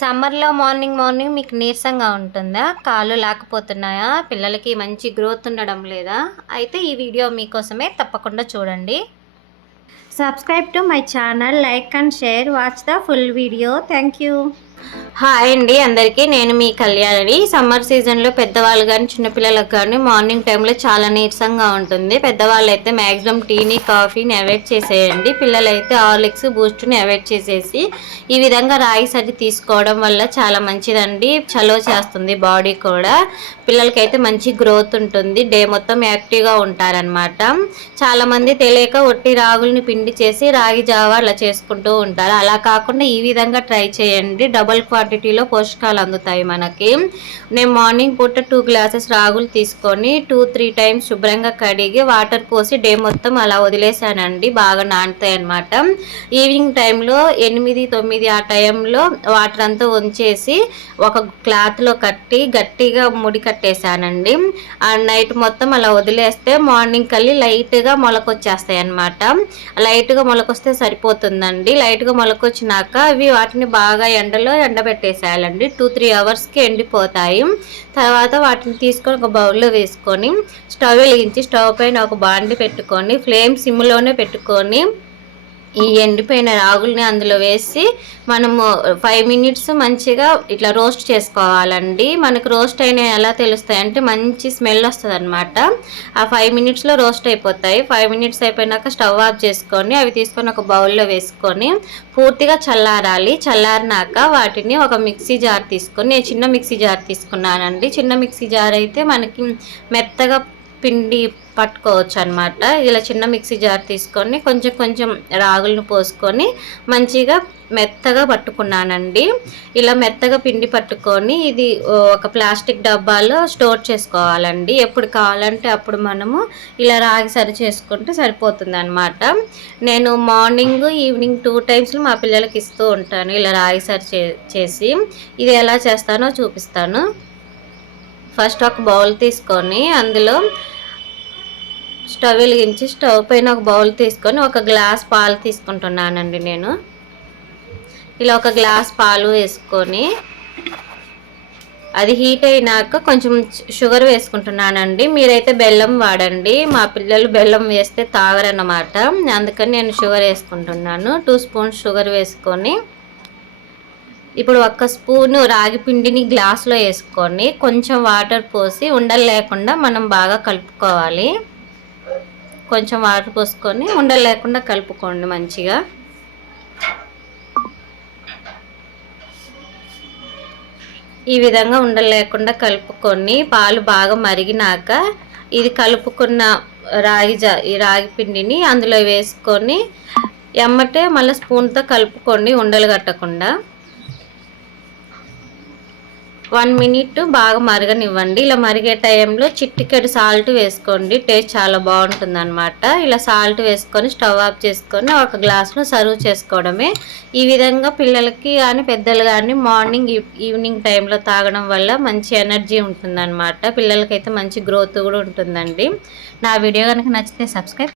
సమ్మర్లో మార్నింగ్ మీకు నీరసంగా ఉంటుందా? కాళ్ళు లాకపోతున్నాయా? పిల్లలకి మంచి గ్రోత్ ఉండడం లేదా? అయితే ఈ వీడియో మీకోసమే, తప్పకుండా చూడండి. Subscribe to my channel, like and share, watch the full video. Thank you. Hi అండి అందరికీ, నేను మీ కళ్యాణి. సమ్మర్ సీజన్లో పెద్దవాళ్ళు కానీ చిన్నపిల్లలకు కానీ మార్నింగ్ టైంలో చాలా నీరసంగా ఉంటుంది. పెద్దవాళ్ళు అయితే మ్యాక్సిమం టీని కాఫీని అవాయిడ్ చేసేయండి. పిల్లలైతే హార్లిక్స్ బూస్ట్ని అవాయిడ్ చేసేసి ఈ విధంగా రాగి సరి తీసుకోవడం వల్ల చాలా మంచిదండి. చలువ చేస్తుంది బాడీ కూడా. పిల్లలకైతే మంచి గ్రోత్ ఉంటుంది, డే మొత్తం యాక్టివ్గా ఉంటారనమాట. చాలామంది తెలియక ఒట్టి రాగుల్ని పిండి చేసి రాగి జావా అలా చేసుకుంటూ ఉంటారు. అలా కాకుండా ఈ విధంగా ట్రై చేయండి. డబల్ క్వాంటిటీలో పోషకాలు అందుతాయి మనకి. నేను మార్నింగ్ పూట 2 గ్లాసెస్ రాగులు తీసుకొని 2-3 టైమ్స్ శుభ్రంగా కడిగి వాటర్ పోసి డే మొత్తం అలా వదిలేసానండి. బాగా నానుతాయి అన్నమాట. ఈవినింగ్ టైంలో 8-9 ఆ టైంలో వాటర్ అంతా వంచేసి ఒక క్లాత్లో కట్టి గట్టిగా ముడి కట్టేశానండి. ఆ నైట్ మొత్తం అలా వదిలేస్తే మార్నింగ్ కల్లి లైట్గా మొలకొచ్చేస్తాయి అన్నమాట. లైట్గా మొలకొస్తే సరిపోతుందండి. లైట్గా మొలకొచ్చినాక అవి వాటిని బాగా ఎండలో ఎండబెట్టేసేయాలండి. 2-3 అవర్స్కి ఎండిపోతాయి. తర్వాత వాటిని తీసుకొని ఒక బౌల్లో వేసుకొని స్టవ్ వెలిగించి స్టవ్ పైన ఒక బాండి పెట్టుకొని ఫ్లేమ్ సిమ్లోనే పెట్టుకొని ఈ ఎండిపోయిన రాగుల్ని అందులో వేసి మనము 5 మినిట్స్ మంచిగా ఇట్లా రోస్ట్ చేసుకోవాలండి. మనకు రోస్ట్ అయిన ఎలా తెలుస్తాయి అంటే మంచి స్మెల్ వస్తుంది అనమాట. ఆ 5 మినిట్స్లో రోస్ట్ అయిపోతాయి. 5 మినిట్స్ అయిపోయినాక స్టవ్ ఆఫ్ చేసుకొని అవి తీసుకొని ఒక బౌల్లో వేసుకొని పూర్తిగా చల్లారాలి. చల్లారినాక వాటిని ఒక మిక్సీ జార్ తీసుకొని, నేను చిన్న మిక్సీ జార్ తీసుకున్నానండి. చిన్న మిక్సీ జార్ అయితే మనకి మెత్తగా పిండి పట్టుకోవచ్చు అనమాట. ఇలా చిన్న మిక్సీ జార్ తీసుకొని కొంచెం కొంచెం రాగులను పోసుకొని మంచిగా మెత్తగా పట్టుకున్నానండి. ఇలా మెత్తగా పిండి పట్టుకొని ఇది ఒక ప్లాస్టిక్ డబ్బాలో స్టోర్ చేసుకోవాలండి. ఎప్పుడు కావాలంటే అప్పుడు మనము ఇలా రాగి సరి చేసుకుంటే సరిపోతుంది అనమాట. నేను మార్నింగ్ ఈవినింగ్ 2 టైమ్స్లో మా పిల్లలకి ఇస్తూ ఉంటాను ఇలా రాగి సరి చేసి. ఇది ఎలా చేస్తానో చూపిస్తాను. ఫస్ట్ ఒక బౌల్ తీసుకొని అందులో స్టవ్ వెలిగించి స్టవ్ పైన ఒక బౌల్ తీసుకొని 1 గ్లాస్ పాలు తీసుకుంటున్నానండి. నేను ఇలా 1 గ్లాస్ పాలు వేసుకొని అది హీట్ అయినాక కొంచెం షుగర్ వేసుకుంటున్నానండి. మీరైతే బెల్లం వాడండి. మా పిల్లలు బెల్లం వేస్తే తాగరన్నమాట, అందుకని నేను షుగర్ వేసుకుంటున్నాను. 2 స్పూన్స్ షుగర్ వేసుకొని ఇప్పుడు 1 స్పూను రాగి పిండిని గ్లాస్లో వేసుకొని కొంచెం వాటర్ పోసి ఉండలు లేకుండా మనం బాగా కలుపుకోవాలి. కొంచెం వాటర్ పోసుకొని ఉండలు లేకుండా కలుపుకోండి మంచిగా. ఈ విధంగా ఉండలు లేకుండా కలుపుకొని పాలు బాగా మరిగినాక ఇది కలుపుకున్న ఈ రాగి పిండిని అందులో వేసుకొని ఎమ్మటే మళ్ళీ స్పూన్తో కలుపుకోండి ఉండలు కట్టకుండా. 1 మినిట్ బాగా మరగనివ్వండి. ఇలా మరిగే టైంలో చిటికెడు సాల్ట్ వేసుకోండి, టేస్ట్ చాలా బాగుంటుంది అనమాట. ఇలా సాల్ట్ వేసుకొని స్టవ్ ఆఫ్ చేసుకొని 1 గ్లాస్లో సర్వ్ చేసుకోవడమే. ఈ విధంగా పిల్లలకి కానీ పెద్దలు కానీ మార్నింగ్ ఈవినింగ్ టైంలో తాగడం వల్ల మంచి ఎనర్జీ ఉంటుందన్నమాట. పిల్లలకైతే మంచి గ్రోత్ కూడా ఉంటుందండి. నా వీడియో కనుక నచ్చితే సబ్స్క్రైబ్